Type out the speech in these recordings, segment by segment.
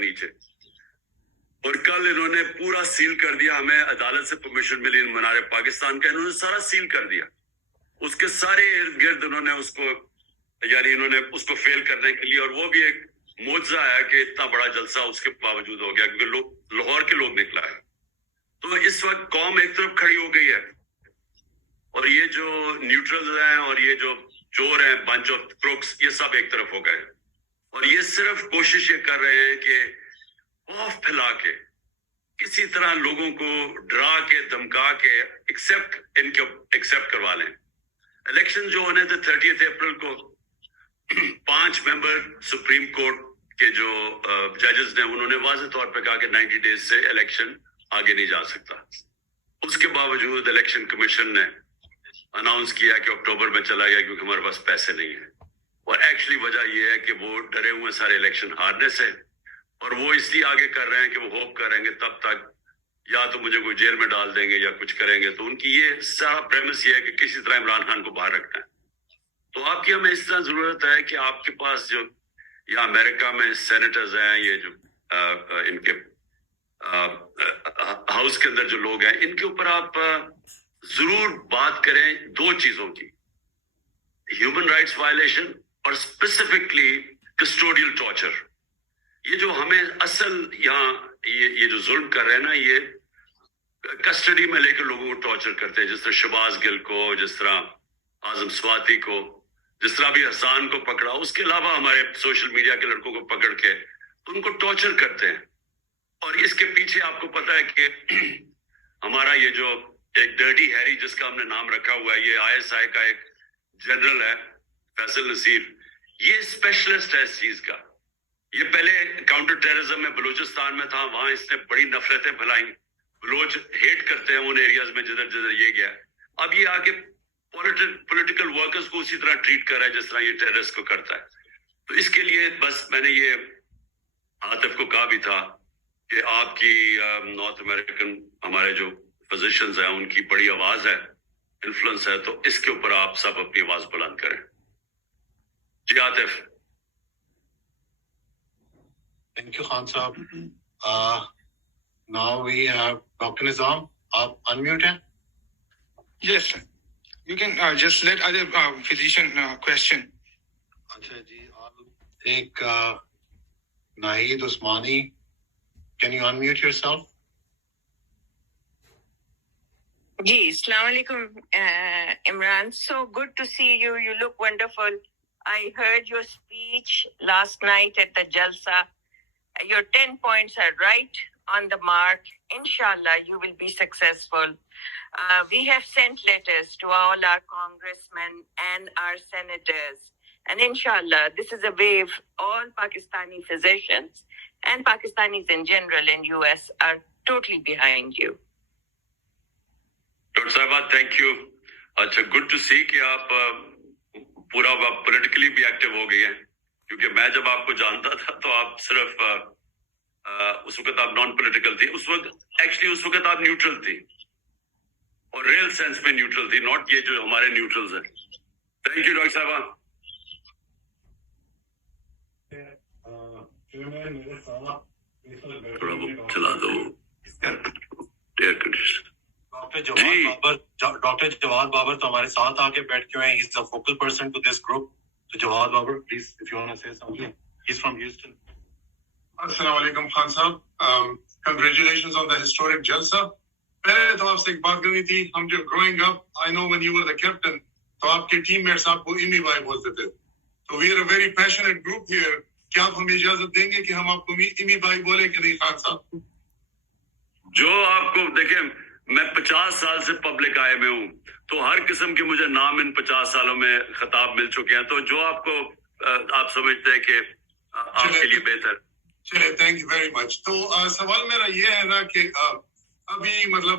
نیچے. اور کل انہوں نے پورا سیل کر دیا, ہمیں عدالت سے پرمیشن ملی منار پاکستان کا, انہوں نے سارا سیل کر دیا. اس کے سارے ارد گرد انہوں نے اس کو, یعنی انہوں نے اس کو فیل کرنے کے لیے, اور وہ بھی ایک معجزہ ہے کہ اتنا بڑا جلسہ اس کے باوجود ہو گیا کیونکہ لاہور کے لوگ نکلا ہے. تو اس وقت قوم ایک طرف کھڑی ہو گئی ہے, اور یہ جو نیوٹرلز ہیں اور یہ جو چور ہیں, بنچ آف کروکس, یہ سب ایک طرف ہو گئے. اور یہ صرف کوشش یہ کر رہے ہیں کہ خوف پھیلا کے کسی طرح لوگوں کو ڈرا کے دھمکا کے ایکسپٹ کروا لیں. الیکشن جو ہونے تھے 30 اپریل کو, 5 ممبر سپریم کورٹ کے جو ججز نے, انہوں نے واضح طور پہ کہا کہ 90 ڈیز سے الیکشن آگے نہیں جا سکتا. اس کے باوجود الیکشن کمیشن نے اناؤنس کیا کہ اکتوبر میں چلا گیا کیونکہ ہمارے پاس پیسے نہیں ہیں. اور ایکچولی وجہ یہ ہے کہ وہ ڈرے ہوئے سارے الیکشن ہارنے سے, اور وہ اس لیے آگے کر رہے ہیں کہ وہ ہوپ کریں گے تب تک یا تو مجھے کوئی جیل میں ڈال دیں گے یا کچھ کریں گے. تو ان کی یہ سارا پریمس یہ ہے کہ کسی طرح عمران خان کو باہر رکھنا ہے. تو آپ کی ہمیں اس طرح ضرورت ہے کہ آپ کے پاس جو یا امریکہ میں سینیٹرز ہیں, یہ جو ان کے ہاؤس کے اندر جو لوگ ہیں, ان کے اوپر آپ ضرور بات کریں 2 چیزوں کی, ہیومن رائٹس وائلیشن اور اسپیسیفکلی کسٹوڈیل ٹارچر. یہ جو ہمیں اصل یہاں یہ جو ظلم کر رہے ہیں نا, یہ کسٹڈی میں لے کے لوگوں کو ٹارچر کرتے ہیں, جس طرح شہباز گل کو, جس طرح اعظم سواتی کو, جس طرح بھی حسان کو پکڑا, اس کے علاوہ ہمارے سوشل میڈیا کے لڑکوں کو پکڑ کے ان کو ٹارچر کرتے ہیں. اور اس کے پیچھے آپ کو پتا ہے کہ ہمارا یہ جو ایک ڈرٹی ہیری جس کا ہم نے نام رکھا ہوا ہے, یہ ISI کا ایک جنرل ہے فیصل نصیر, یہ اسپیشلسٹ ہے اس چیز کا. یہ پہلے کاؤنٹر ٹیررزم میں بلوچستان میں تھا, وہاں اس نے بڑی نفرتیں پھیلائیں, بلوچ ہیٹ کرتے ہیں ان ایریاز میں جدھر جدھر یہ گیا. اب یہ آگے پولیٹیکل ورکرز کو اسی طرح ٹریٹ کر رہا ہے جس طرح یہ ٹیررسٹ کو کرتا ہے. تو اس کے لیے بس میں نے یہ عاطف کو کہا بھی تھا کہ آپ کی نارتھ امریکن ہمارے جو فزیشنز ہیں ان کی بڑی آواز ہے, انفلوئنس ہے, تو اس کے اوپر آپ سب اپنی آواز بلند کریں. جی عاطف. تھینک یو خان صاحب. ناؤ وی ہیو ڈاکٹر نظام, آپ انمیوٹ ہیں. یس you can just let other physician question. اچھا جی, ایک Nahid Usmani, can you unmute yourself? جی السلام علیکم Imran, so good to see you, you look wonderful. I heard your speech last night at the Jalsa. Your 10 points are right on the mark. Inshallah you will be successful. We have sent letters to all our congressmen and our senators, and inshallah this is a wave all Pakistani physicians and Pakistanis in general in US are totally behind you. Doctor صاحبہ thank you. اچھا good to سی کہ آپ پورا politically بھی active ہو گئی ہیں, کیونکہ میں جب آپ کو جانتا تھا تو آپ صرف اس وقت آپ نان پولیٹیکل تھی. اس وقت ایکچولی اس وقت آپ نیوٹرل تھی, اور ریئل سینس میں نیوٹرل تھی, ناٹ یہ جو ہمارے نیوٹرلز ہیں. تھینک یو ڈاکٹر صاحبہ. تھوڑا وہ چلا دو ایئر کنڈیشن. ڈاکٹر جواد بابر تو ہمارے ساتھ آ کے بیٹھ کے ہیں. He's the focal person to this group. تو جواد Babar please if you want to say something. He's from Houston. السلام علیکم خان صاحب. Congratulations on the historic Jalsa. پہلے تو آپ سے ایک بات کرنی تھی. ہم جو growing up, I know when you were the captain, تو آپ کے ٹیم میٹس آپ کو امی بھائی بولتے تھے. تو we are a very passionate group here. کیا آپ ہمیں اجازت دیں گے کہ ہم آپ کو امی بھائی بولیں کہ نہیں خان صاحب؟ جو آپ کو دیکھیں, میں 50 سال سے پبلک آئے میں ہوں, تو ہر قسم کے مجھے نام ان 50 سالوں میں خطاب مل چکے ہیں. تو جو آپ کو آپ سمجھتے ہیں کہ آپ کے لیے بہتر. چلے تھینک یو ویری مچ. تو سوال میرا یہ ہے نا کہ ابھی مطلب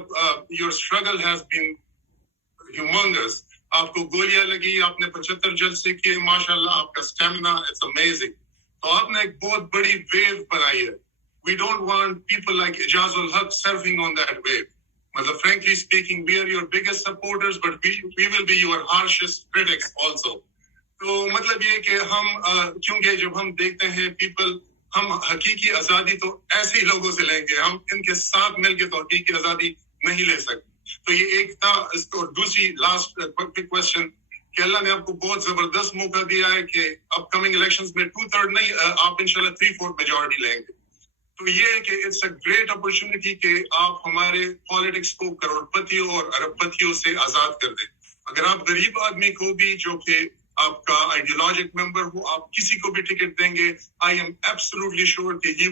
یور اسٹرگل ہیز بین ہیومنگس. آپ کو گولیاں لگی, آپ نے 75 جلسے کیے, ماشاء اللہ آپ کا اسٹیمنا اٹس امیزنگ. تو آپ نے ایک بہت بڑی ویو بنائی ہے. We don't want people like Ijaz ul Haq surfing on that wave. Matlab, frankly speaking, we are your biggest supporters, but we will be your harshest critics also. تو مطلب یہ کہ ہم چونکہ جب ہم دیکھتے ہیں people ہم حقیقی آزادی تو ایسے ہی لوگوں سے لیں گے, ہم ان کے ساتھ مل کے تو حقیقی آزادی نہیں لے سکتے. تو یہ ایک تھا. اس کو دوسری لاسٹ کوشچن کہ اللہ نے آپ کو بہت زبردست موقع دیا ہے کہ اپ کمنگ الیکشنز میں 2/3 نہیں, آپ انشاءاللہ 3/4 میجورٹی لیں گے. تو یہ ہے کہ اٹس اے گریٹ اپرچونٹی کہ آپ ہمارے پالیٹکس کو کروڑ پتیوں اور ارب پتیوں سے آزاد کر دیں. اگر آپ غریب آدمی کو بھی جو کہ آپ کا آئیڈیولوجک ممبر ہو, آپ کسی کو بھی ٹکٹ دیں گے, آئی ایم ایبسولوٹلی شیور کہ he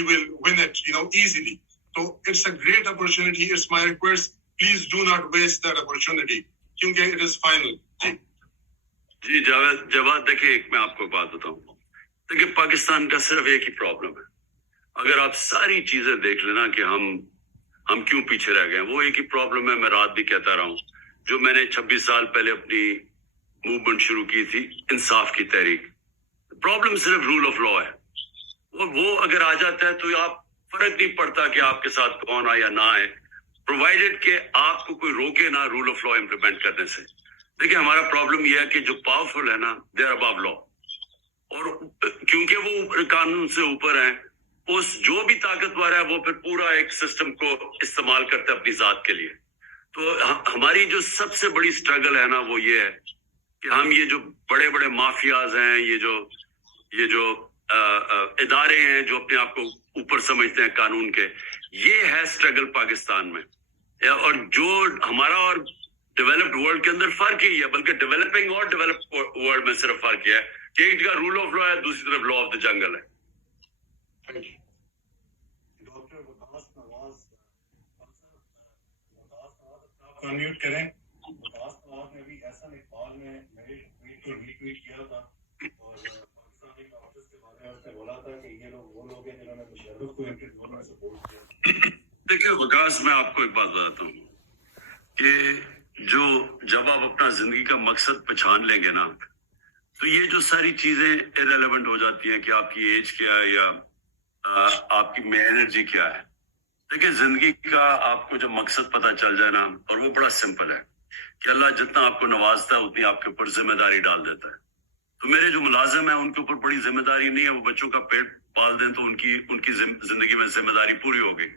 will win it, easily. تو it's a great opportunity. It's my request, please do not waste that opportunity کیونکہ اٹ از فائنل. جی جواد, دیکھیں ایک میں آپ کو بات بتاؤں. دیکھیں پاکستان کا صرف ایک ہی پرابلم ہے. اگر آپ ساری چیزیں دیکھ لینا کہ ہم کیوں پیچھے رہ گئے ہیں, وہ ایک ہی پرابلم ہے. میں رات بھی کہتا رہا ہوں, جو میں نے 26 سال پہلے اپنی موومنٹ شروع کی تھی, انصاف کی تحریک. پرابلم صرف رول آف لا ہے, اور وہ اگر آ جاتا ہے تو آپ فرق نہیں پڑتا کہ آپ کے ساتھ کون آئے یا نہ آئے, پرووائڈیڈ کہ آپ کو کوئی روکے نہ رول آف لا امپلیمنٹ کرنے سے. دیکھیں ہمارا پرابلم یہ ہے کہ جو پاورفل ہے نا, دے آر ابو لا, اور کیونکہ وہ قانون سے اوپر ہیں, اس جو بھی طاقتور ہے وہ پھر پورا ایک سسٹم کو استعمال کرتا ہے اپنی ذات کے لیے. تو ہماری جو سب سے بڑی سٹرگل ہے نا, وہ یہ ہے کہ ہم یہ جو بڑے بڑے مافیاز ہیں, یہ جو ادارے ہیں جو اپنے آپ کو اوپر سمجھتے ہیں قانون کے, یہ ہے سٹرگل پاکستان میں. اور جو ہمارا اور ڈیولپڈ ورلڈ کے اندر فرق ہی ہے, بلکہ ڈیولپنگ اور ڈیولپڈ ورلڈ میں صرف فرق یہ ہے کہ ایک جگہ رول آف لا ہے, دوسری طرف لا آف دا جنگل ہے. انمیوٹ کریں. نے بھی ایسا اقبال میں میرے ٹویٹ کو ری ٹویٹ کیا تھا, اور پاکستانی ڈاکٹرز کے بارے میں اس نے بولا تھا کہ یہ لوگ وہ لوگ ہیں جنہوں نے مشرف کو انٹرویو میں سپورٹ کیا. دیکھیے وکاس, میں آپ کو ایک بات بتاتا ہوں کہ جب آپ اپنا زندگی کا مقصد پہچان لیں گے نا, تو یہ جو ساری چیزیں ارریلیونٹ ہو جاتی ہیں کہ آپ کی ایج کیا ہے یا آپ کی میں انرجی کیا ہے. دیکھیں زندگی کا آپ کو جب مقصد پتہ چل جائے نا, اور وہ بڑا سمپل ہے کہ اللہ جتنا آپ کو نوازتا ہے اتنی آپ کے اوپر ذمہ داری ڈال دیتا ہے. تو میرے جو ملازم ہیں ان کے اوپر بڑی ذمہ داری نہیں ہے, وہ بچوں کا پیٹ پال دیں تو ان کی زندگی میں ذمہ داری پوری ہو گئی.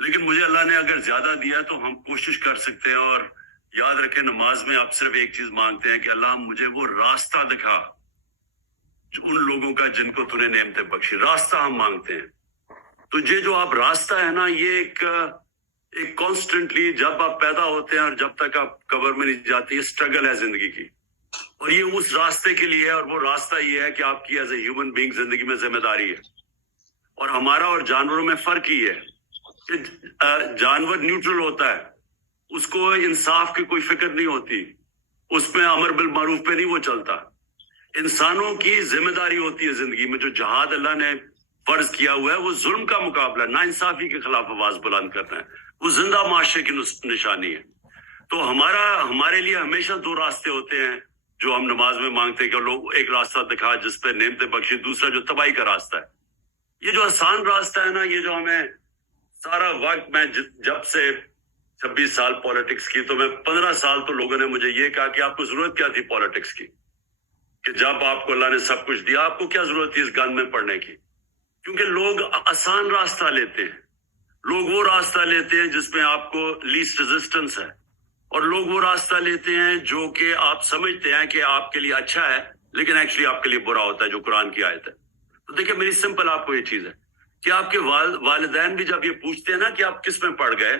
لیکن مجھے اللہ نے اگر زیادہ دیا تو ہم کوشش کر سکتے ہیں. اور یاد رکھیں نماز میں آپ صرف ایک چیز مانگتے ہیں کہ اللہ مجھے وہ راستہ دکھا ان لوگوں کا جن کو تو نے نعمتیں بخشی. راستہ ہم مانگتے ہیں. تو یہ جو آپ راستہ ہے نا, یہ ایک کانسٹنٹلی جب آپ پیدا ہوتے ہیں اور جب تک آپ قبر میں نہیں جاتے, یہ سٹرگل ہے زندگی کی. اور یہ اس راستے کے لیے ہے, اور وہ راستہ یہ ہے کہ آپ کی ایز اے ہیومن بینگ زندگی میں ذمہ داری ہے. اور ہمارا اور جانوروں میں فرق ہی ہے کہ جانور نیوٹرل ہوتا ہے, اس کو انصاف کی کوئی فکر نہیں ہوتی, اس میں امر بالمعروف پہ نہیں وہ چلتا. انسانوں کی ذمہ داری ہوتی ہے زندگی میں. جو جہاد اللہ نے فرض کیا ہوا ہے وہ ظلم کا مقابلہ, نا انصافی کے خلاف آواز بلند کرنا ہے. وہ زندہ معاشرے کی نشانی ہے. تو ہمارے لیے ہمیشہ دو راستے ہوتے ہیں جو ہم نماز میں مانگتے ہیں کہ لوگ ایک راستہ دکھا جس پہ نعمتیں بخشی, دوسرا جو تباہی کا راستہ ہے. یہ جو آسان راستہ ہے نا, یہ جو ہمیں سارا وقت, میں جب سے 26 سال پالیٹکس کی, تو میں 15 سال تو لوگوں نے مجھے یہ کہا کہ آپ کو ضرورت کیا تھی پالیٹکس کی, کہ جب آپ کو اللہ نے سب کچھ دیا آپ کو کیا ضرورت تھی اس گند میں پڑنے کی. کیونکہ لوگ آسان راستہ لیتے ہیں, لوگ وہ راستہ لیتے ہیں جس میں آپ کو لیسٹ ریزسٹنس ہے, اور لوگ وہ راستہ لیتے ہیں جو کہ آپ سمجھتے ہیں کہ آپ کے لیے اچھا ہے لیکن ایکچولی آپ کے لیے برا ہوتا ہے, جو قرآن کی آیت ہے. تو دیکھیں میری سمپل آپ کو یہ چیز ہے کہ آپ کے والدین بھی جب یہ پوچھتے ہیں نا کہ آپ کس میں پڑ گئے,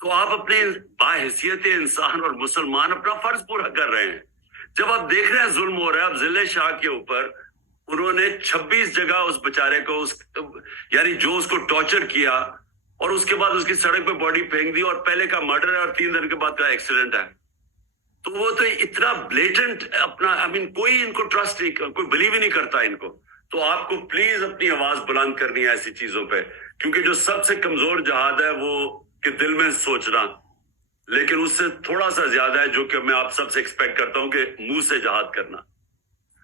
تو آپ اپنے باحیثیت انسان اور مسلمان اپنا فرض پورا کر رہے ہیں. جب آپ دیکھ رہے ہیں ظلم ہو رہا ہے, اب ضلع شاہ کے اوپر انہوں نے 26 جگہ اس بیچارے کو یعنی جو اس کو ٹارچر کیا, اور اس کے بعد اس کی سڑک پہ باڈی پھینک دی, اور پہلے کا مرڈر ہے اور 3 دن کے بعد کا ایکسیڈنٹ ہے. تو وہ تو اتنا بلیٹنٹ اپنا کوئی ان کو ٹرسٹ نہیں, کوئی بلیو ہی نہیں کرتا ان کو. تو آپ کو پلیز اپنی آواز بلند کرنی ہے ایسی چیزوں پہ, کیونکہ جو سب سے کمزور جہاد ہے وہ کہ دل میں سوچنا, لیکن اس سے تھوڑا سا زیادہ ہے جو کہ میں آپ سب سے ایکسپیکٹ کرتا ہوں کہ منہ سے جہاد کرنا.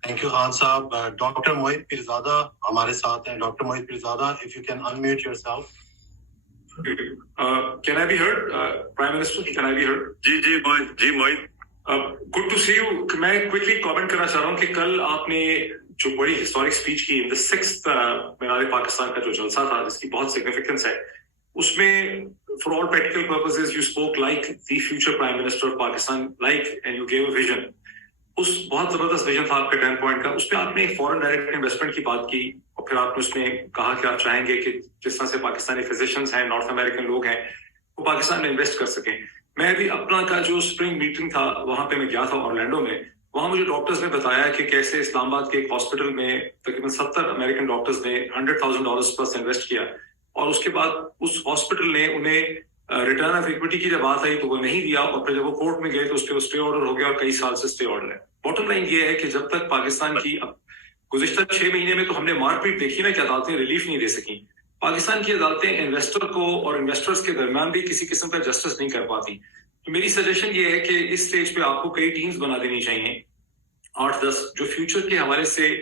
Thank you Khan sahab. Doctor Mohit Pirzada ہمارے ساتھ ہیں. Doctor Mohit Pirzada, if you can unmute yourself. Can I be heard? Prime Minister, can I be heard? جی Mohit. Good to see you. میں کوئکلی کامنٹ کرنا چاہ رہا ہوں کہ کل آپ نے جو بڑی ہسٹورک اسپیچ کی دا 6th مینار پاکستان کا جو جلسہ تھا جس کی بہت سگنیفیکینس ہے, اس میں for all practical purposes you spoke like the future prime minister of Pakistan like and you gave a vision. اس بہت زبردست ویژن تھا آپ کے 10 پوائنٹ کا. اس پہ آپ نے ایک فورن ڈائریکٹ انویسٹمنٹ کی بات کی اور پھر آپ نے اس میں کہا کہ آپ چاہیں گے کہ جس طرح سے پاکستانی فزیشینز ہیں, نارتھ امریکن لوگ ہیں, وہ پاکستان میں انویسٹ کر سکیں. میں بھی اپنا کا جو اسپرنگ میٹنگ تھا وہاں پہ میں گیا تھا اورلینڈو میں, وہاں مجھے ڈاکٹرز نے بتایا کہ کیسے اسلام آباد کے ایک ہاسپٹل میں تقریباً 70 امریکن ڈاکٹرز نے $100,000 پلس انویسٹ کیا, اور اس کے بعد اس ہاسپٹل نے انہیں ریٹرن آف ایکوٹی کی جب بات آئی تو وہ نہیں دیا, اور پھر جب وہ کورٹ میں گئے تو اس پہ اسٹے آرڈر ہو گیا اور کئی سال سے اسٹے آرڈر ہے. باٹم لائن یہ ہے کہ جب تک پاکستان کی گزشتہ 6 مہینے میں تو ہم نے مار پیٹ دیکھی نا کہ عدالتیں ریلیف نہیں دے سکیں. پاکستان کی عدالتیں انویسٹر کو اور انویسٹرز کے درمیان بھی کسی قسم کا جسٹس نہیں کر پاتی. تو میری سجیشن یہ ہے کہ اس اسٹیج پہ آپ کو کئی ٹیمز بنا دینی چاہیے, 8-10, جو فیوچر کے حوالے سے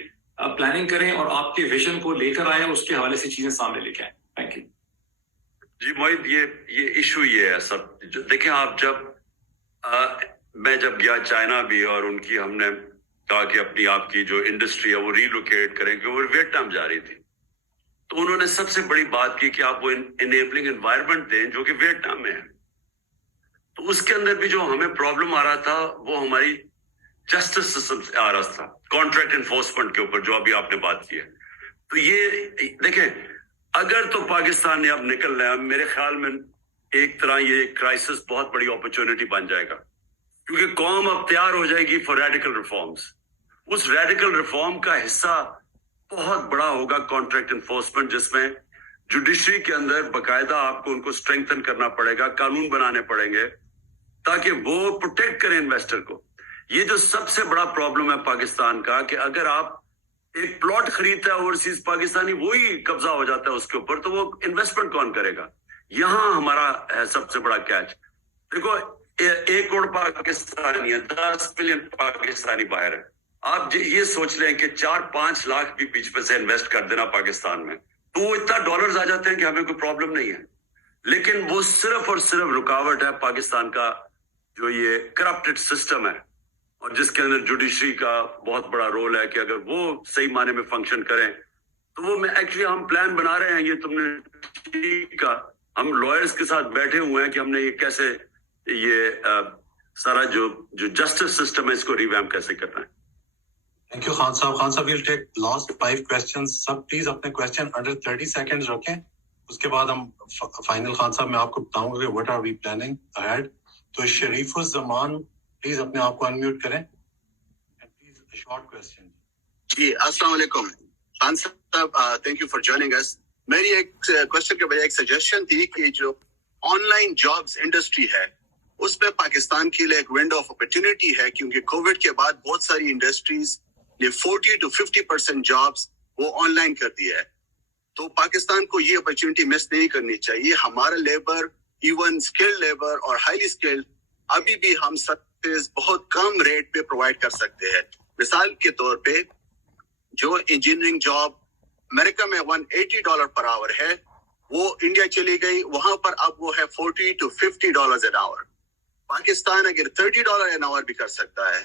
پلاننگ کریں اور آپ کے ویژن کو لے کر آئیں, اس کے حوالے سے چیزیں سامنے لے کے آئیں. Thank you. جی موہد, یہ ایشو یہ ہے سب. دیکھیں آپ, میں جب گیا چائنا بھی, اور ان کی ہم نے کہا کہ اپنی آپ کی جو انڈسٹری ہے وہ ریلوکیٹ کریں, کہ وہ ویتنام جا رہی تھی, تو انہوں نے سب سے بڑی بات کی کہ آپ وہ انیبلنگ انوائرمنٹ دیں جو کہ ویتنام میں ہے. تو اس کے اندر بھی جو ہمیں پرابلم آ رہا تھا وہ ہماری جسٹس سسٹم سے آ رہا تھا, کانٹریکٹ انفورسمنٹ کے اوپر جو ابھی آپ نے بات کی ہے. تو یہ دیکھیں, اگر تو پاکستان نے اب نکلنا ہے, میرے خیال میں ایک طرح یہ کرائسس بہت بڑی اپرچونٹی بن جائے گا, کیونکہ قوم اب تیار ہو جائے گی فار ریڈیکل ریفارمز. اس ریڈیکل ریفارم کا حصہ بہت بڑا ہوگا کانٹریکٹ انفورسمنٹ, جس میں جوڈیشری کے اندر باقاعدہ آپ کو ان کو اسٹرینگتھن کرنا پڑے گا, قانون بنانے پڑیں گے تاکہ وہ پروٹیکٹ کریں انویسٹر کو. یہ جو سب سے بڑا پرابلم ہے پاکستان کا, کہ اگر آپ ایک پلاٹ خریدتا ہے اوورسیز پاکستانی, وہی قبضہ ہو جاتا ہے اس کے اوپر, تو وہ انویسٹمنٹ کون کرے گا؟ یہاں ہمارا ہے سب سے بڑا کیچ. دیکھو 1 کروڑ پاکستانی ہے, 10 ملین پاکستانی باہر ہے. آپ یہ سوچ لیں کہ 4-5 لاکھ بھی بیچ پہ سے انویسٹ کر دینا پاکستان میں, تو وہ اتنا ڈالرز آ جاتے ہیں کہ ہمیں کوئی پرابلم نہیں ہے. لیکن وہ صرف اور صرف رکاوٹ ہے پاکستان کا جو یہ کرپٹڈ سسٹم ہے, اور جس کے اندر جوڈیشری کا بہت بڑا رول ہے, کہ اگر وہ صحیح معنی میں فنکشن کریں تو وہ. میں ایکچولی ہم پلان بنا رہے ہیں, یہ تم نے ٹھیک کہا, ہم لائرز کے ساتھ بیٹھے ہوئے ہیں کہ ہم نے یہ کیسے یہ سارا جو جسٹس سسٹم ہے اس کو ریویمپ کیسے کرنا ہے. تھینک یو خان صاحب. خان صاحب ویل ٹیک لاسٹ 5 questions. سب پلیز اپنے کوشچن انڈر 30 seconds رکھیں, اس کے بعد ہم فائنل. خان صاحب میں آپ کو بتاؤں گا کہ what are we planning ahead. تو شریف الزمان پلیز اپنے آپ کو انمیوٹ کریں, پلیز شارٹ کوشچن. جی السلام علیکم خان صاحب, تھینک یو فار جوائننگ اس. میری ایک کوشچن کے بجائے ایک سجیشن تھی کہ جو آن لائن جابس انڈسٹری ہے اس پہ پاکستان کے لیے ایک ونڈو آف اپرچونٹی ہے, کیونکہ کووڈ کے بعد بہت ساری انڈسٹریز نے 40-50% جابس وہ آن لائن کر دی ہے. تو پاکستان کو یہ اپرچونٹی مس نہیں کرنی چاہیے. ہمارا لیبر, ایون اسکلڈ لیبر اور ہائیلی اسکلڈ, ابھی بھی ہم سروس بہت کم ریٹ پہ پرووائڈ کر سکتے ہیں. مثال کے طور پہ جو انجینئرنگ جاب امریکہ میں $180 پر آور ہے, وہ انڈیا چلی گئی, وہاں پر اب وہ ہے $40-50 an hour. پاکستان اگر $30 an hour بھی کر سکتا ہے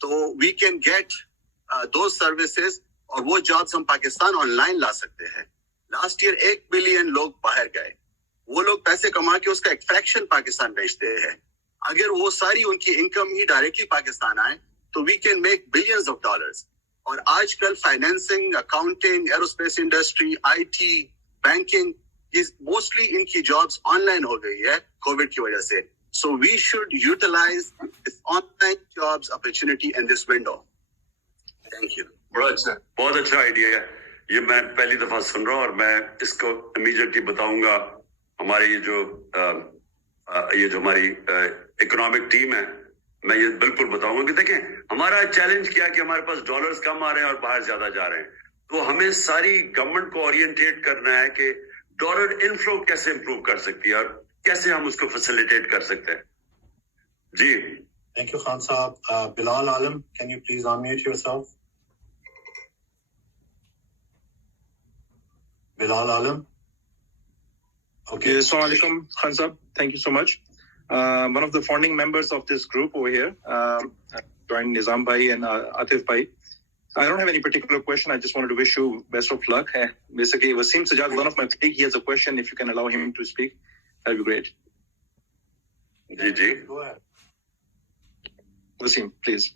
تو we can get those services, اور وہ جابس ہم پاکستان آن لائن لا سکتے ہیں. لاسٹ ایئر 1 بلین لوگ باہر گئے, وہ لوگ پیسے کما کے اس کا ایک فریکشن پاکستان بیچتے ہیں. اگر وہ ساری ان کی انکم ہی ڈائریکٹلی پاکستان آئے تو we can make billions of dollars. اور آج کل financing, accounting, aerospace industry, IT, banking, mostly ان کی جابس آن لائن ہو گئی ہے کووڈ کی وجہ سے. So we should utilize this online jobs opportunity in this window. Thank you. بہت اچھا آئیڈیا ہے یہ, میں پہلی دفعہ سن رہا ہوں, اور میں اس کو امیڈیٹلی بتاؤں گا ہماری جو ہماری اکنامک ٹیم ہے, میں یہ بالکل بتاؤں گا کہ دیکھیں ہمارا چیلنج کیا کہ ہمارے پاس ڈالرز کم آ رہے ہیں اور باہر زیادہ جا رہے ہیں. تو ہمیں ساری گورنمنٹ کو اورینٹیٹ کرنا ہے کہ ڈالر انفلو کیسے امپروو کر سکتی ہے اور کیسے ہم اس کو فیسیلیٹیٹ کر سکتے ہیں. جی thank you Khan sahab. Bilal Alam, can you please unmute yourself. Bilal Alam. Okay, Assalamu alaikum, Khan Sahab. Thank you so much. One of the founding members of this group over here, joined Nizam Bhai and Atif Bhai. I don't have any particular question. I just wanted to wish you best of luck. Basically, Wasim Sajjad, one of my colleagues, he has a question. If you can allow him to speak, that would be great. جی Go ahead. Wasim, please.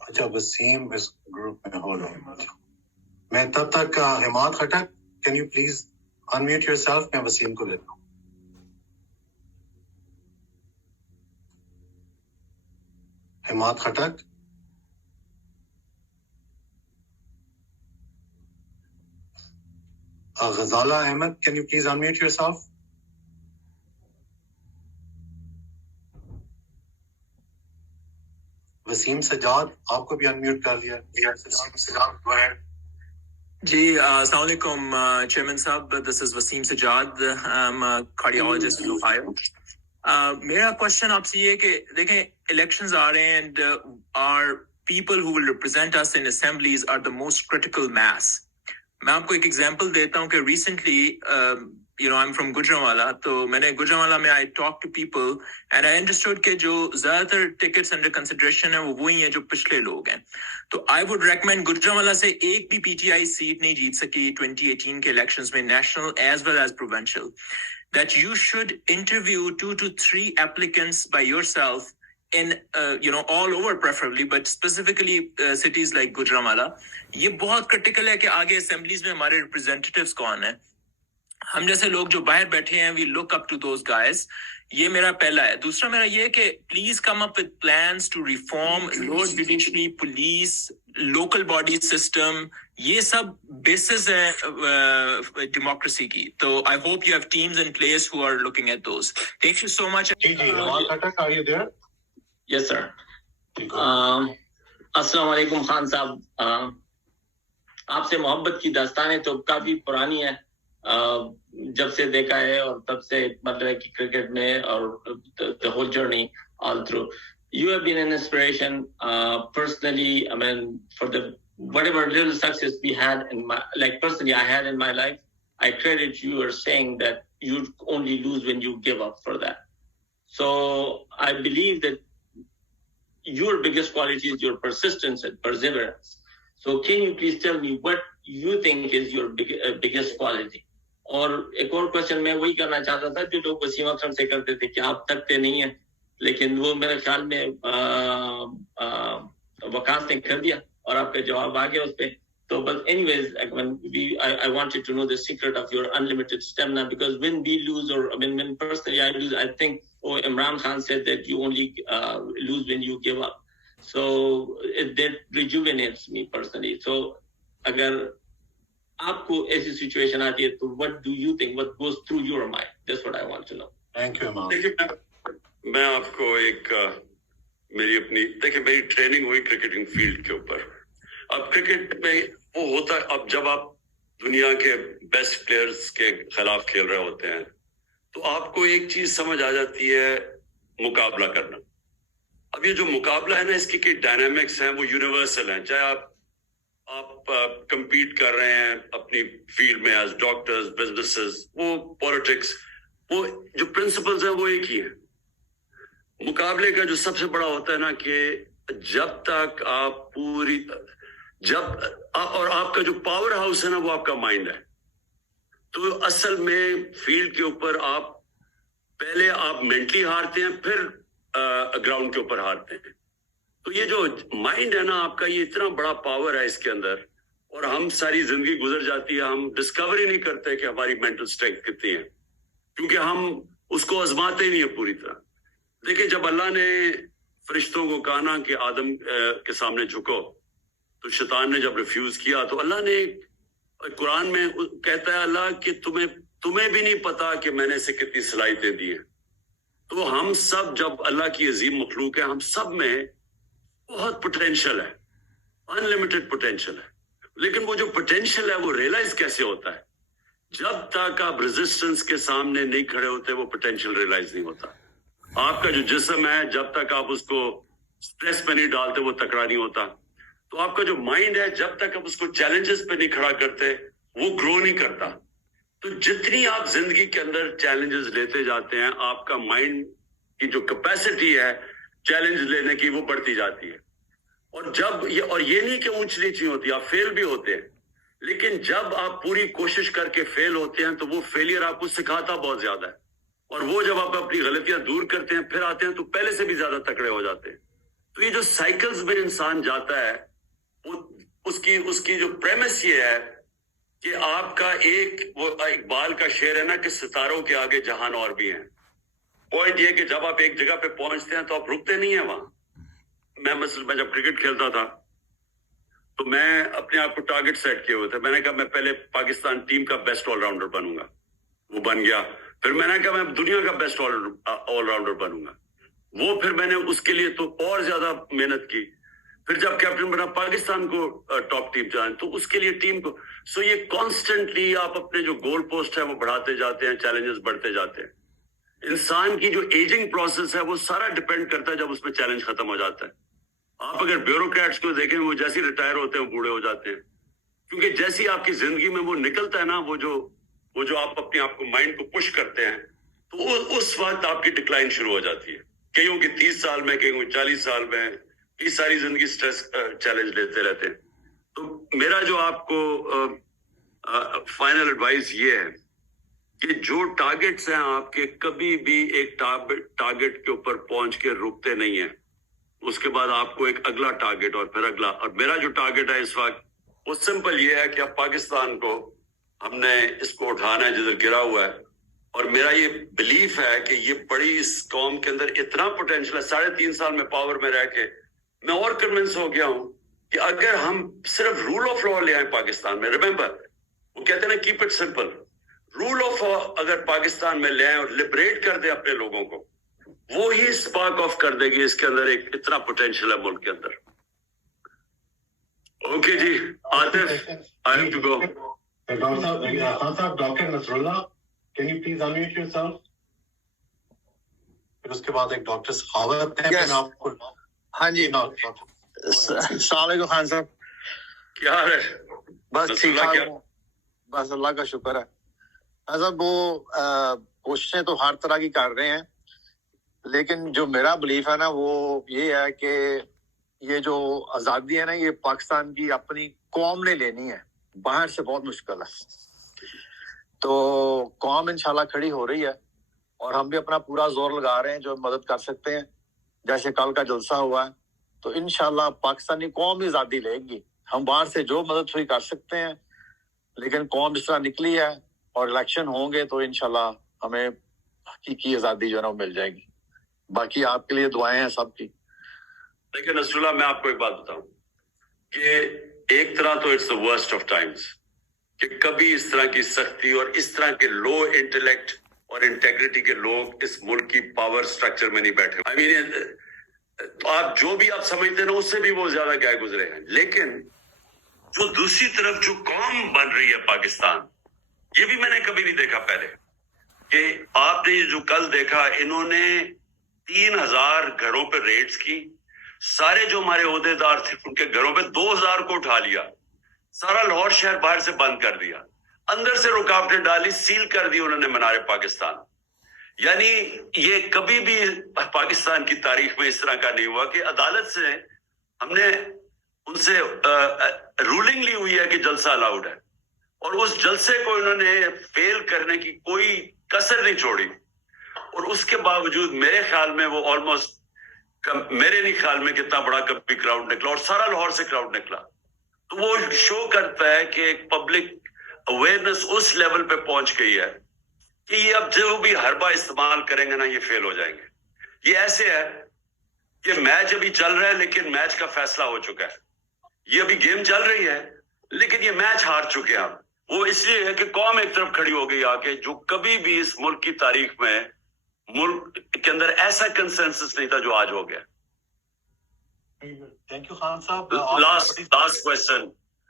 اچھا وسیم اس group میں ہو رہا میں تب تک Hammad Khattak can you please unmute yourself میں وسیم کو لیتا ہوں Hammad Khattak Ghazala Ahmed can you please unmute yourself Waseem Sajjad آپ کو بھی انمیوٹ کر لیا جی السلام علیکم چیئرمین صاحب دس از وسیم سجاد کارڈیالوجسٹ ان اوہایو میرا کوشچن آپ سے یہ ہے کہ دیکھیں الیکشنز آ رہے ہیں and our people who will represent us in assemblies are the most critical mess میں آپ کو ایک ایگزامپل دیتا ہوں کہ recently you know, I'm from Gujranwala, تو میں نے گجرانوالا میں I talked to people and I understood کہ جو زیادہ تر ٹکٹس انڈر کنسیڈریشن ہیں وہ وہی ہیں جو پچھلے لوگ ہیں. تو I would recommend گجرانوالا سے ایک بھی پی ٹی آئی سیٹ نہیں جیت سکی 2018 کے الیکشنز میں national as well as provincial, that you should interview 2 to 3 applicants by yourself in you know, all over preferably, but specifically cities like Gujranwala. یہ بہت کرٹیکل ہے کہ آگے اسمبلیز میں ہمارے ریپرزینٹیوز کون ہیں. ہم جیسے لوگ جو باہر بیٹھے ہیں we look up to those guys. یہ میرا پہلا ہے. دوسرا میرا یہ کہ please come up with plans to reform lower judiciary, police, local body system. یہ سب بیسز ہیں ڈیموکریسی کی. تو I hope you have teams in place who are looking at those. Thank you so much. جی Hammad Khattak are you there? Yes sir. السلام علیکم خان صاحب. آپ سے محبت کی داستانیں تو کافی پرانی ہے, جب سے دیکھا ہے اور تب سے مطلب ہے کہ کرکٹ میں اور the whole journey all through. You have been an inspiration personally. I mean, for the whatever little success we had in my, like personally I had in my life, I credit you are saying that you only lose when you give up for that. So I believe that your biggest quality is your persistence and perseverance. So can you please tell me what you think is your biggest quality? اور ایک اور question میں وہی کرنا چاہتا تھا جو لوگ وسیم اکرم سے کرتے تھے کہ آپ تکتے نہیں ہیں, لیکن وہ میرے خیال میں وقاص نے کر دیا اور آپ کا جواب آ گیا اس پہ. تو بس anyways I wanted to know the secret of your unlimited stamina, because when we lose, or when personally I lose, I think Imran Khan said that you only lose when you give up. So that rejuvenates me personally. So اگر آپ کو ایسی situation آتی ہے تو what do you think, what goes through your mind? That's what I want to know. Thank you, Imam. دیکھیے میں آپ کو ایک میری اپنی دیکھیے میری ٹریننگ ہوئی کرکٹنگ فیلڈ کے اوپر. اب کرکٹ میں وہ ہوتا ہے, اب جب آپ دنیا کے بیسٹ پلیئرز کے خلاف کھیل رہے ہوتے ہیں تو آپ کو ایک چیز سمجھ آ جاتی ہے, مقابلہ کرنا. اب یہ جو مقابلہ ہے نا, اس کی ڈائنامکس ہیں وہ یونیورسل ہیں. چاہے آپ کمپیٹ کر رہے ہیں اپنی فیلڈ میں ایز ڈاکٹرز, بزنسز, وہ پالیٹکس, وہ جو پرنسپلز ہیں وہ ایک ہی ہیں. مقابلے کا جو سب سے بڑا ہوتا ہے نا کہ جب تک آپ اور آپ کا جو پاور ہاؤس ہے نا وہ آپ کا مائنڈ ہے. تو اصل میں فیلڈ کے اوپر آپ پہلے آپ مینٹلی ہارتے ہیں, پھر گراؤنڈ کے اوپر ہارتے ہیں. تو یہ جو مائنڈ ہے نا آپ کا, یہ اتنا بڑا پاور ہے اس کے اندر, اور ہم ساری زندگی گزر جاتی ہے, ہم ڈسکور ہی نہیں کرتے کہ ہماری مینٹل اسٹرینتھ کتنی ہے, کیونکہ ہم اس کو آزماتے ہی نہیں ہے پوری طرح. دیکھیں جب اللہ نے فرشتوں کو کہا نا کہ آدم کے سامنے جھکو, تو شیطان نے جب ریفیوز کیا تو اللہ نے قرآن میں کہتا ہے اللہ کہ تمہیں بھی نہیں پتا کہ میں نے اسے کتنی صلاحیتیں دی ہیں. تو ہم سب جب اللہ کی عظیم مخلوق ہے, ہم سب میں بہت پوٹینشیل ہے, انلمیٹڈ پوٹینشیل ہے. لیکن وہ جو پوٹینشیل ہے وہ ریئلائز کیسے ہوتا ہے؟ جب تک آپ ریزسٹنس کے سامنے نہیں کھڑے ہوتے وہ پوٹینشیل ریئلائز نہیں ہوتا. آپ کا جو جسم ہے جب تک آپ اس کو سٹریس پہ نہیں ڈالتے وہ تکڑا نہیں ہوتا. تو آپ کا جو مائنڈ ہے جب تک آپ اس کو چیلنجز پہ نہیں کھڑا کرتے وہ گرو نہیں کرتا. تو جتنی آپ زندگی کے اندر چیلنجز لیتے جاتے ہیں, آپ کا مائنڈ کی جو کیپیسٹی ہے چیلنج لینے کی وہ بڑھتی جاتی ہے. اور یہ نہیں کہ اونچ نیچی ہوتی، آپ فیل بھی ہوتے ہیں، لیکن جب آپ پوری کوشش کر کے فیل ہوتے ہیں تو وہ فیلئر آپ کو سکھاتا بہت زیادہ ہے، اور وہ جب آپ اپنی غلطیاں دور کرتے ہیں پھر آتے ہیں تو پہلے سے بھی زیادہ تکڑے ہو جاتے ہیں. تو یہ جو سائیکلز میں انسان جاتا ہے اس کی جو پریمس یہ ہے کہ آپ کا وہ اقبال کا شعر ہے نا کہ ستاروں کے آگے جہان اور بھی ہیں. پوائنٹ یہ کہ جب آپ ایک جگہ پہ پہنچتے ہیں تو آپ رکتے نہیں ہیں وہاں. میں جب کرکٹ کھیلتا تھا تو میں اپنے آپ کو ٹارگٹ سیٹ کیے ہوئے تھے. میں نے کہا میں پہلے پاکستان ٹیم کا بیسٹ آل راؤنڈر بنوں گا، وہ بن گیا. پھر میں نے کہا میں دنیا کا بیسٹ آل راؤنڈر بنوں گا، وہ پھر میں نے اس کے لیے تو اور زیادہ محنت کی. پھر جب کیپٹن بنا پاکستان کو ٹاپ ٹیم جائیں تو اس کے لیے ٹیم کو یہ کانسٹنٹلی آپ اپنے جو گول پوسٹ ہے وہ بڑھاتے جاتے ہیں، چیلنجز بڑھتے جاتے ہیں. انسان کی جو ایجنگ پروسیس ہے وہ سارا ڈپینڈ کرتا ہے جب اس میں چیلنج ختم ہو جاتا ہے. آپ اگر بیوروکریٹس کو دیکھیں وہ جیسے ریٹائر ہوتے ہیں بوڑھے ہو جاتے ہیں، کیونکہ جیسی آپ کی زندگی میں وہ نکلتا ہے نا وہ جو آپ اپنے آپ کو مائنڈ کو پش کرتے ہیں تو اس وقت آپ کی ڈکلائن شروع ہو جاتی ہے. کئیوں کی 30 سال میں، کئیوں 40 سال میں، یہ ساری زندگی سٹریس چیلنج لیتے رہتے ہیں. تو میرا جو آپ کو فائنل ایڈوائز یہ ہے کہ جو ٹارگٹس ہیں آپ کے، کبھی بھی ایک ٹارگٹ کے اوپر پہنچ کے رکتے نہیں ہیں. اس کے بعد آپ کو ایک اگلا ٹارگٹ اور پھر اگلا. اور میرا جو ٹارگٹ ہے اس وقت وہ سمپل یہ ہے کہ اب پاکستان کو ہم نے اس کو اٹھانا ہے جدھر گرا ہوا ہے. اور میرا یہ بلیف ہے کہ یہ بڑی اس قوم کے اندر اتنا پوٹینشل ہے. 3.5 سال میں پاور میں رہ کے میں اور کنونس ہو گیا ہوں کہ اگر ہم صرف رول آف لا لے آئیں پاکستان میں، ریمبر وہ کہتے ہیں نا keep it simple, rule of law اگر پاکستان میں لے آئیں اور لبریٹ کر دیں اپنے لوگوں کو، وہی سپارک آف کر دے گی. اس کے اندر ایک اتنا پوٹینشل ہے ملک کے اندر. اوکے جی Atif, I have to go. Doctor sahab, Khan sahab, doctor Nasrullah, can you please unmute yourself. پھر اس کے بعد ایک ڈاکٹر سخاوت ہے. ہاں جی، السلام علیکم خان صاحب. کیا ہے؟ بس ٹھیک ٹھاک، بس اللہ کا شکر ہے. خان صاحب وہ کوششیں تو ہر طرح کی کر رہے ہیں، لیکن جو میرا بلیف ہے نا وہ یہ ہے کہ یہ جو آزادی ہے نا یہ پاکستان کی اپنی قوم نے لینی ہے، باہر سے بہت مشکل ہے. تو قوم انشاءاللہ کھڑی ہو رہی ہے اور ہم بھی اپنا پورا زور لگا رہے ہیں جو مدد کر سکتے ہیں. جیسے کل کا جلسہ ہوا ہے تو انشاءاللہ پاکستانی قوم ہی آزادی لے گی. ہم باہر سے جو مدد ہوئی کر سکتے ہیں، لیکن قوم اس طرح نکلی ہے اور الیکشن ہوں گے تو انشاءاللہ ہمیں حقیقی آزادی جو ہے نا وہ مل جائے گی. باقی آپ کے لیے دعائیں ہیں سب کی. لیکن نصر اللہ، میں آپ کو ایک بات بتاؤں کہ ایک طرح تو it's the worst of times کہ کبھی اس طرح کی سختی اور اس طرح کے لو انٹلیکٹ اور انٹیگریٹی کے لوگ اس ملک کی پاور سٹرکچر میں نہیں بیٹھے. I mean, تو آپ جو بھی آپ سمجھتے ہیں نا اس سے بھی وہ زیادہ گئے گزرے ہیں. لیکن جو دوسری طرف جو قوم بن رہی ہے پاکستان، یہ بھی میں نے کبھی نہیں دیکھا پہلے. کہ آپ نے جو کل دیکھا، انہوں نے 3000 گھروں پہ ریڈز کی. سارے جو ہمارے عہدیدار تھے ان کے گھروں پہ 2000 کو اٹھا لیا. سارا لاہور شہر باہر سے بند کر دیا، اندر سے رکاوٹیں ڈالی، سیل کر دی انہوں نے منار پاکستان. یعنی یہ کبھی بھی پاکستان کی تاریخ میں اس طرح کا نہیں ہوا کہ عدالت سے ہم نے ان سے رولنگ لی ہوئی ہے کہ جلسہ الاؤڈ ہے، اور اس جلسے کو انہوں نے فیل کرنے کی کوئی کسر نہیں چھوڑی. اور اس کے باوجود میرے خیال میں وہ آلموسٹ، میرے نہیں خیال میں کتنا بڑا کبھی کراؤڈ نکلا، اور سارا لاہور سے کراؤڈ نکلا. تو وہ شو کرتا ہے کہ ایک پبلک اویئرنس اس لیول پہ پہنچ گئی ہے کہ یہ اب جو بھی حربہ استعمال کریں گے نا یہ فیل ہو جائیں گے. یہ ایسے ہے کہ میچ ابھی چل رہا ہے لیکن میچ کا فیصلہ ہو چکا ہے. یہ ابھی گیم چل رہی ہے لیکن یہ میچ ہار چکے ہیں. وہ اس لیے ہے کہ قوم ایک طرف کھڑی ہو گئی آ کے، جو کبھی بھی اس ملک کی تاریخ میں ملک کے اندر ایسا کنسنسس نہیں تھا جو آج ہو گیا. تھینک یو خان صاحب. لاسٹ کوشچن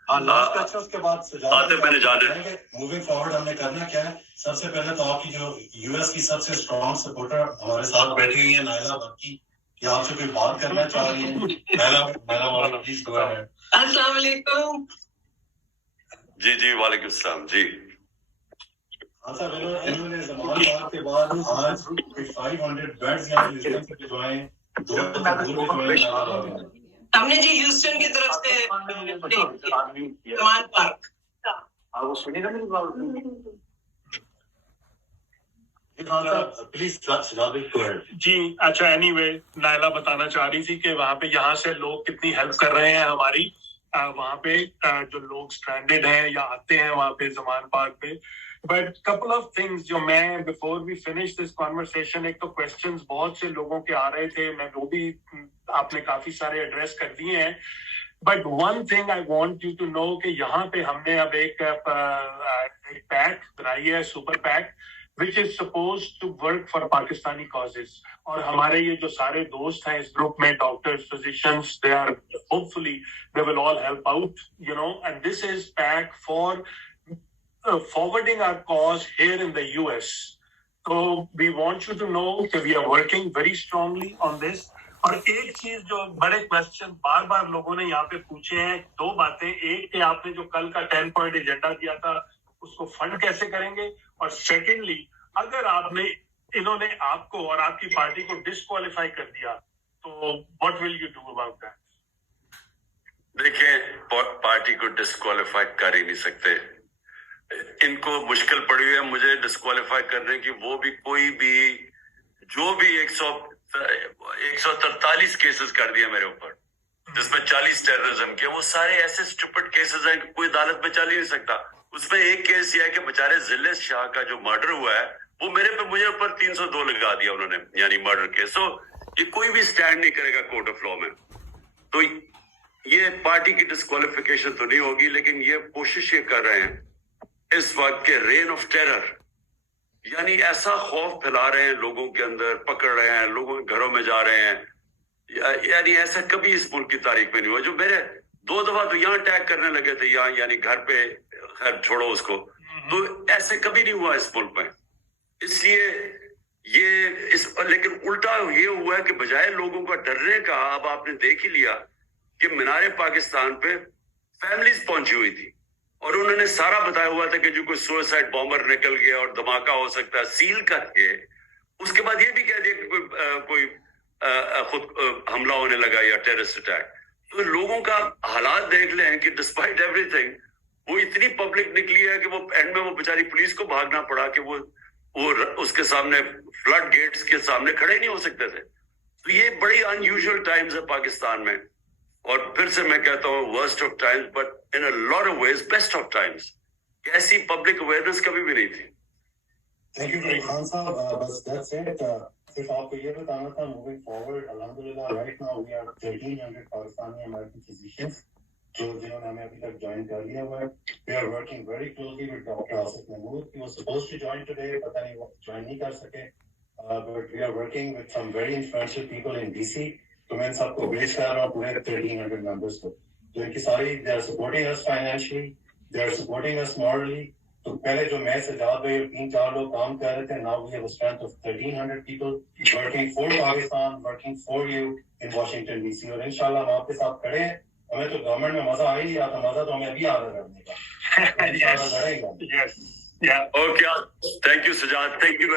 لاسٹ کوشچن اس کے بعد عاطف میں نے جانا ہے. موونگ فارورڈ ہم نے کرنا کیا ہے؟ سب سے پہلے تو آپ کی جو یو ایس کی سب سے اسٹرانگ سپورٹر ہمارے ساتھ بیٹھی ہوئی ہیں نائلہ بکی، کہ آپ سے کوئی بات کرنا چاہ رہی ہیں. نائلہ پلیز گو اہیڈ. السلام علیکم. جی وعلیکم السلام. جی ہاں صاحب، انہوں نے زمان بات کے بعد آج 500 بیڈز یہاں ہیوسٹن سے بھجوائے ہیں. ہم نے جی ہیوسٹن کی طرف سے سلمان پارک. جی اچھا، اینی وے نائلہ بتانا چاہ رہی تھی کہ وہاں پہ یہاں سے لوگ کتنی ہیلپ کر رہے ہیں ہماری. وہاں پہ جو لوگ اسٹرینڈیڈ ہیں یا آتے ہیں وہاں پہ زمان پارک پہ. بٹ کپل آف تھنگس جو میں before we finish this conversation, ایک تو کوشچنز بہت سے لوگوں کے آ رہے تھے، میں وہ بھی آپ نے کافی سارے ایڈریس کر دیے ہیں. But one thing I want you to know کہ یہاں پہ ہم نے اب ایک پیک بنائی ہے، super PAC which is supposed to work for Pakistani causes. اور ہمارے یہ جو سارے دوست ہیں اس گروپ میں، doctors, physicians, they are hopefully they will all help out, you know, and this is back for forwarding our cause here in the US. So we want you to know that we are working very strongly on this. اور ایک چیز جو بڑے question بار بار لوگوں نے یہاں پہ پوچھے ہیں، دو باتیں. ایک کہ آپ نے جو کل کا 10 پوائنٹ ایجنڈا دیا تھا اس کو فنڈ کیسے کریں گے، اور سیکنڈلی اگر آپ نے انہوں نے آپ کو اور آپ کی پارٹی کو ڈسکوالیفائی کر دیا تو what will you do about that? دیکھیں، پارٹی کو ڈسکوالیفائی کر ہی نہیں سکتے. ان کو مشکل پڑی ہوئی ہے مجھے ڈسکوالیفائی کرنے کی. وہ بھی کوئی بھی جو بھی 143 کیسز کر دیا میرے اوپر، جس میں 40 ٹیررزم کے، وہ سارے ایسے اسٹوپڈ کیسز ہیں کہ کوئی عدالت میں چل ہی نہیں سکتا. اس میں ایک کیس یہ ہے کہ بیچارے ذلت شاہ کا جو مرڈر ہوا ہے وہ مجھے اوپر 302 لگا دیا انہوں نے، یعنی مرڈر کیس. سو یہ کوئی بھی سٹینڈ نہیں کرے گا کورٹ آف لا میں. تو یہ پارٹی کی ڈسکوالیفیکیشن تو نہیں ہوگی، لیکن یہ کوشش یہ کر رہے ہیں اس وقت کے رین آف ٹیرر، یعنی ایسا خوف پھیلا رہے ہیں لوگوں کے اندر، پکڑ رہے ہیں لوگوں کے گھروں میں جا رہے ہیں. یعنی ایسا کبھی اس ملک کی تاریخ میں نہیں ہوا. جو میرے 2 دفعہ تو یہاں اٹیک کرنے لگے تھے، یہاں یعنی گھر پہ، خیر چھوڑو اس کو، تو ایسے کبھی نہیں ہوا اس ملک میں. اس لیے لیکن الٹا یہ ہوا ہے کہ بجائے لوگوں کا ڈرنے کا، اب آپ نے دیکھ ہی لیا کہ مینار پاکستان پہ فیملیز پہنچی ہوئی تھی اور انہوں نے سارا بتایا ہوا تھا کہ جو کوئی سوئسائڈ بامبر نکل گیا اور دھماکہ ہو سکتا ہے، سیل کر کے اس کے بعد یہ بھی کہہ دیا کہ کوئی خود حملہ ہونے لگا یا ٹیررسٹ اٹیک. تو لوگوں کا حالات دیکھ لیں کہ ڈسپائٹ ایوری تھنگ وہ اتنی پبلک نکلی ہے کہ وہ اینڈ میں وہ بیچاری پولیس کو بھاگنا پڑا کہ وہ اس کے سامنے فلڈ گیٹس کے سامنے کھڑے نہیں ہو سکتے تھے. تو یہ بڑی ان یوزول ٹائمز ہے پاکستان میں، اور پھر سے میں کہتا ہوں worst of times but in a lot of ways best of times. ایسی پبلک اویئرنیس کبھی بھی نہیں تھی. تھینک یو ویری خان صاحب. بس دیٹس اٹ. صرف آپ کو یہ بتانا تھا موونگ فارورڈ الحمدللہ right now we are 1300 Pakistani American physicians جنہوں نے ہمیں ابھی تک جوائن کر لیا ہوا ہے. We are working very closely with doctor Asif Mahmood. He was supposed to join today, پتہ نہیں وہ جوائن نہیں کر سکے، but we are working with some very influential people in D C. تو میں ان سب کو بھیج کر رہا ہوں پورے 1300 ممبرس کو، جو ان کی ساری they are supporting us financially, they are supporting us morally. تو پہلے جو میں سجاد بھائی اور 3-4 لوگ کام کر رہے تھے، now we have a strength of 1300 people working for Pakistan, working for you in Washington D C. اور انشاءاللہ ہم آپ کے ساتھ کھڑے ہیں. ہمیں تو گورنمنٹ میں مزہ آ ہی آتا، مزہ تو ہمیں ابھی آ رہا کرنے کا. Okay, thank you Sajjad, thank you.